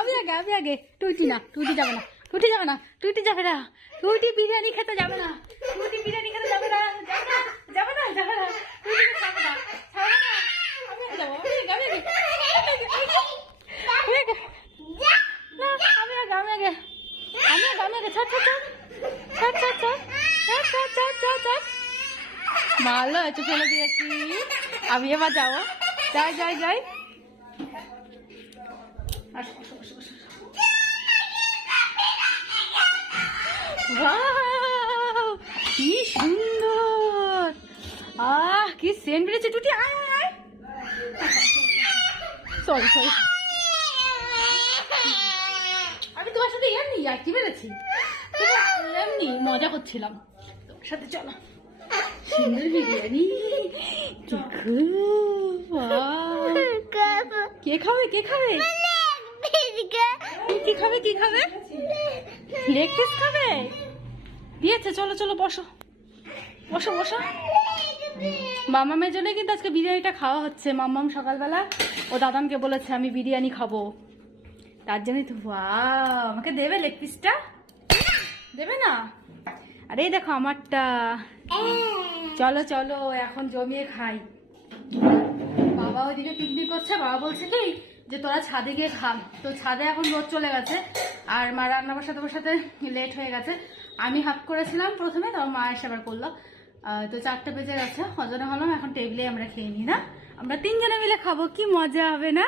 আমি আগে টুইটি না, টুইটি যাবে না, টুইটি যাবে না, টুইটি যাবে না, টুইটি বিরিয়ানি খেতে যাবে না, টুইটি বিরিয়ানি খেতে যাবে না, যাবে না, যাবে না, টুইটি খাবে না, খাবে না। আমি আগে যাবো, আমি আগে, ভালো আছে, ফেলে দিয়েছি। আমি এবার যাবো, যাই যাই যাই। কি সুন্দর, কি সেন্ট বেড়েছে টুটি। আয় আয় আয়, সরি সরি, আমি তোমার সাথে এমনি ইয়ার্কি মেরেছি, এমনি মজা করছিলাম তোমার সাথে। চলো, সুন্দর বিরিয়ানি। কে খাবে, কে খাবে, কি খাবে, কি খাবে, লেগ পিস খাবে, দিয়েছে। চলো চলো, বসো বসো বসো। মামামের জন্য কিন্তু আজকে বিরিয়ানিটা খাওয়া হচ্ছে। মামাম সকালবেলা ও দাদামকে বলেছে আমি বিরিয়ানি খাবো, তার জন্যই তো। আমাকে দেবে লেগ পিসটা, দেবে না? আরে দেখো আমারটা। চলো চলো, এখন জমিয়ে খাই। বাবা ওইদিকে পিকনিক করছে, বাবা বলছে কি যে তোরা ছাদে গিয়ে খা। তো ছাদে এখন রোদ চলে গেছে, আর মা রান্না বসাতে লেট হয়ে গেছে। আমি হাফ করেছিলাম প্রথমে, তারপর মা এসে আবার করলো। তো 4টা বেজে গেছে, হজনে হলাম। এখন টেবিলে আমরা খেয়ে নিই না, আমরা 3 জনে মিলে খাবো। কি মজা হবে না,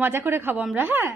মজা করে খাবো আমরা। হ্যাঁ।